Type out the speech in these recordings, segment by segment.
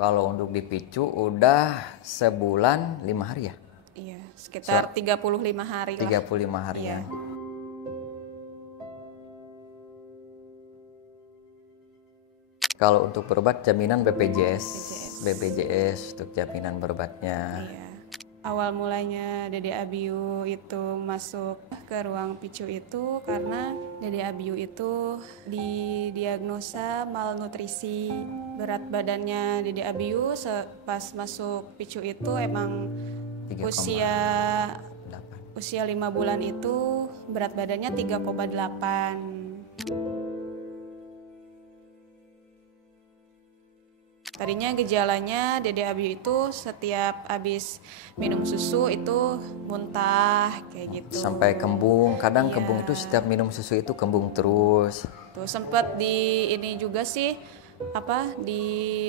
Kalau untuk dipicu udah sebulan 5 hari ya? Iya, sekitar 35 hari lah. 35 hari Iya. ya. Kalau untuk berobat jaminan BPJS untuk jaminan berobatnya. Iya. Awal mulanya Dede Abiu itu masuk ke ruang picu itu karena Dede Abiu itu didiagnosa malnutrisi. Berat badannya Dede Abiu pas masuk picu itu emang 3,8. usia 5 bulan itu berat badannya 3,8. Tadinya gejalanya Dede Abiu itu setiap habis minum susu itu muntah kayak gitu. Sampai kembung, kadang kembung itu setiap minum susu itu kembung terus. Tuh sempat di ini juga sih di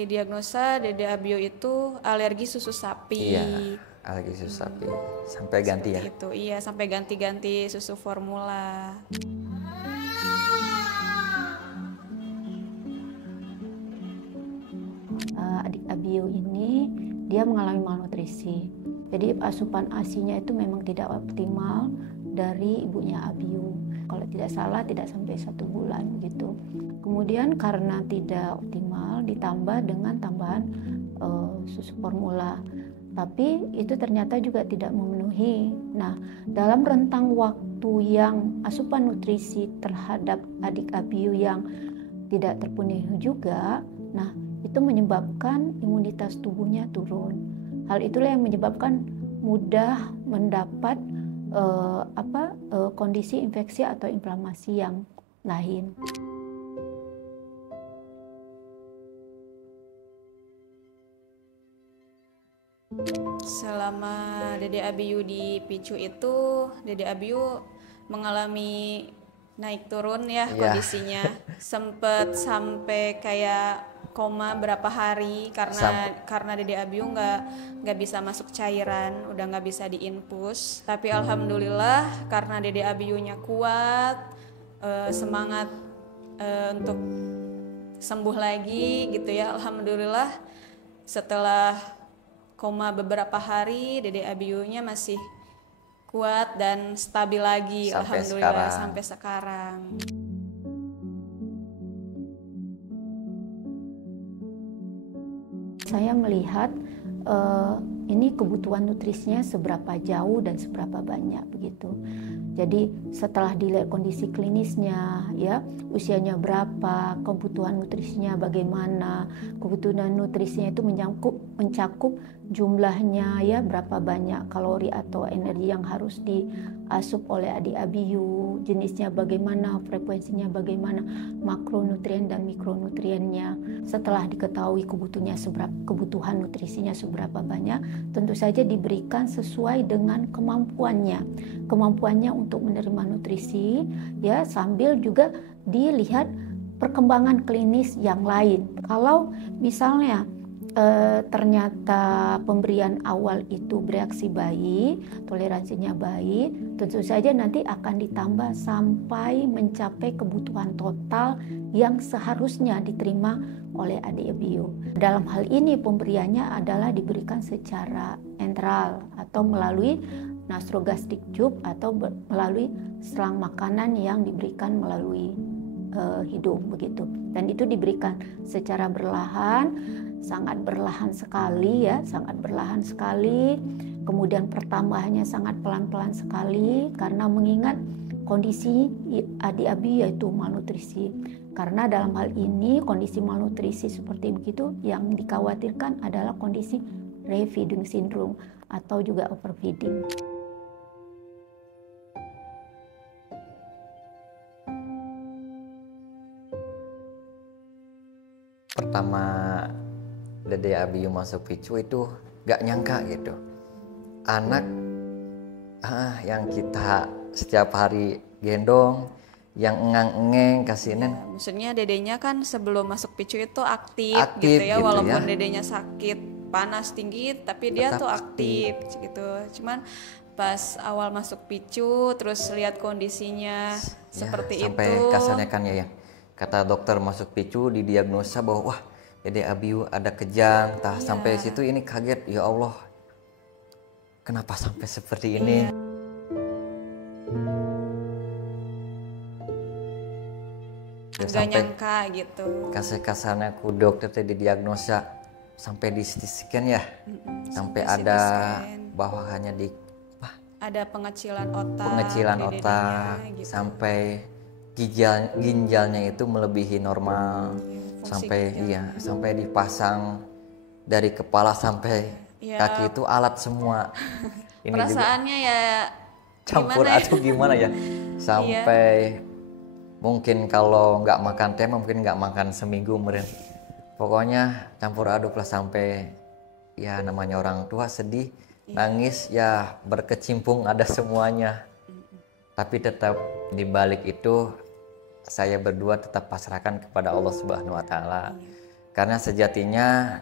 diagnosa Dede Abiu itu alergi susu sapi. Iya, alergi susu sapi. Sampai ganti ya. Itu iya sampai ganti-ganti susu formula. Adik Abiu ini dia mengalami malnutrisi. Jadi asupan ASI-nya itu memang tidak optimal dari ibunya Abiu. Kalau tidak salah tidak sampai 1 bulan gitu. Kemudian karena tidak optimal ditambah dengan tambahan susu formula. Tapi itu ternyata juga tidak memenuhi. Nah, dalam rentang waktu yang asupan nutrisi terhadap adik Abiu yang tidak terpenuhi juga, nah itu menyebabkan imunitas tubuhnya turun. Hal itulah yang menyebabkan mudah mendapat kondisi infeksi atau inflamasi yang lain. Selama Dede Abiu di picu itu, Dede Abiu mengalami naik turun ya kondisinya. Sempet sampai kayak koma berapa hari karena Dede Abiu nggak bisa masuk cairan, udah nggak bisa diinfus. Tapi alhamdulillah karena Dede Abiunya kuat, semangat untuk sembuh lagi gitu ya. Alhamdulillah setelah koma beberapa hari Dede Abiunya masih kuat dan stabil lagi alhamdulillah sampai sekarang. Saya melihat ini kebutuhan nutrisinya seberapa jauh dan seberapa banyak begitu. Jadi setelah dilihat kondisi klinisnya, ya usianya berapa, kebutuhan nutrisinya bagaimana, kebutuhan nutrisinya itu mencakup jumlahnya ya berapa banyak kalori atau energi yang harus diasup oleh adik Abiu, jenisnya bagaimana, frekuensinya bagaimana, makronutrien dan mikronutriennya. Setelah diketahui kebutuhan nutrisinya seberapa banyak, tentu saja diberikan sesuai dengan kemampuannya untuk menerima nutrisi ya, sambil juga dilihat perkembangan klinis yang lain. Kalau misalnya ternyata pemberian awal itu bereaksi baik, toleransinya baik, tentu saja nanti akan ditambah sampai mencapai kebutuhan total yang seharusnya diterima oleh adik Abiu. Dalam hal ini pemberiannya adalah diberikan secara enteral atau melalui nasogastric tube atau melalui selang makanan yang diberikan melalui hidung begitu. Dan itu diberikan secara berlahan, sangat berlahan sekali ya, sangat berlahan sekali. Kemudian pertambahannya sangat pelan-pelan sekali karena mengingat kondisi adik Abiu yaitu malnutrisi. Karena dalam hal ini kondisi malnutrisi seperti begitu yang dikhawatirkan adalah kondisi refeeding syndrome atau juga overfeeding. Pertama Dede Abiu masuk picu itu gak nyangka gitu. Anak yang kita setiap hari gendong, yang engang-engeng kasihnin. Ya, maksudnya dedenya kan sebelum masuk picu itu aktif gitu ya, walaupun dedenya sakit panas tinggi tapi dia tuh aktif gitu. Cuman pas awal masuk picu terus lihat kondisinya seperti sampai itu. Sampai kasarnya kan ya, kata dokter masuk picu didiagnosa bahwa wah Dede Abiu ada kejang, Iya. sampai situ ini kaget, ya Allah, kenapa sampai seperti ini? Iya. Nggak Sampai nyangka gitu. kasarnya ku dokter tadi diagnosa sampai di CT scan ya, sampai CT ada scan. bahwa hanya di Ada pengecilan otak. pengecilan di otak, dedenya, gitu. sampai ginjalnya itu melebihi normal, Fungsi sampai ginjal. sampai dipasang dari kepala sampai Iya. kaki itu alat semua. Ini juga Perasaannya ya campur gimana ya? atau gimana ya, sampai mungkin kalau nggak makan teh mungkin nggak makan seminggu meren. Pokoknya campur aduk lah, sampai ya namanya orang tua sedih, nangis ya berkecimpung ada semuanya. Tapi tetap di balik itu saya berdua tetap pasrahkan kepada Allah Subhanahu wa taala. Karena sejatinya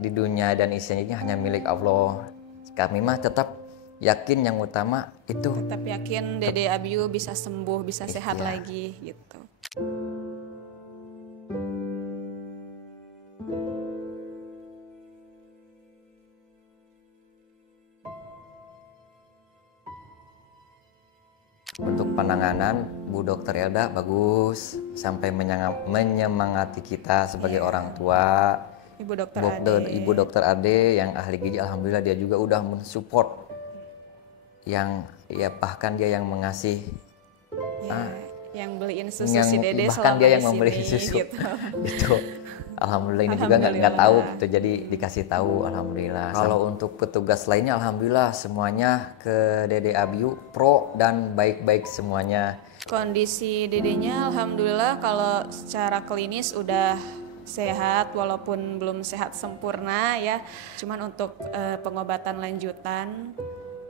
di dunia dan isinya hanya milik Allah. Kami mah tetap yakin yang utama itu Tetap yakin Dede Abiu bisa sembuh, bisa sehat Iya. lagi gitu. untuk penanganan. Bu Dokter Elda bagus, sampai menyemangati kita sebagai orang tua. Ibu Dokter Ade. Ibu Dokter Ade yang ahli gizi, alhamdulillah dia juga udah mensupport, yang ya bahkan dia yang mengasih Yang beliin susu yang si Dede bahkan selama dia di yang membeli sini, susu gitu. itu. Alhamdulillah, ini juga nggak Alhamdulillah. tahu gitu, jadi dikasih tahu, alhamdulillah. Kalau untuk petugas lainnya, alhamdulillah semuanya ke Dede Abiu pro dan baik-baik semuanya. Kondisi dedenya alhamdulillah kalau secara klinis udah sehat, walaupun belum sehat sempurna ya. Cuman untuk pengobatan lanjutan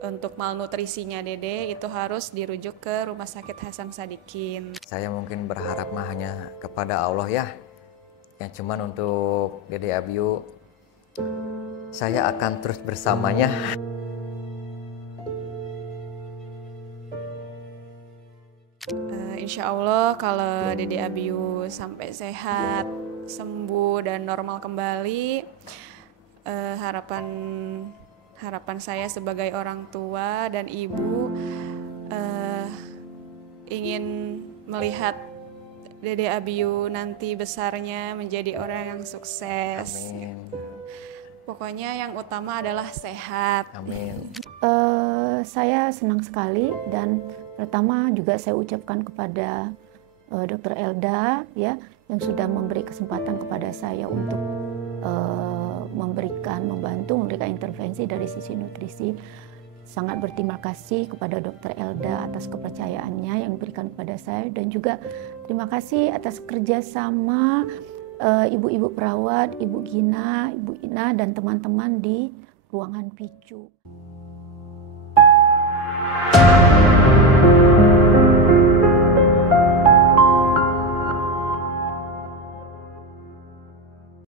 untuk malnutrisinya Dede itu harus dirujuk ke Rumah Sakit Hasan Sadikin. Saya mungkin berharap mah hanya kepada Allah ya. Yang cuman untuk Dede Abiu, saya akan terus bersamanya. Insya Allah kalau Dede Abiu sampai sehat, sembuh dan normal kembali, harapan saya sebagai orang tua dan ibu ingin melihat Dede Abiu nanti besarnya menjadi orang yang sukses. Amin. Pokoknya yang utama adalah sehat. Amin. Saya senang sekali, dan pertama juga saya ucapkan kepada Dr. Elda ya, yang sudah memberi kesempatan kepada saya untuk membantu memberikan intervensi dari sisi nutrisi. Sangat berterima kasih kepada Dr. Elda atas kepercayaannya yang diberikan kepada saya, dan juga terima kasih atas kerjasama ibu-ibu perawat, Ibu Gina, Ibu Ina, dan teman-teman di ruangan PICU.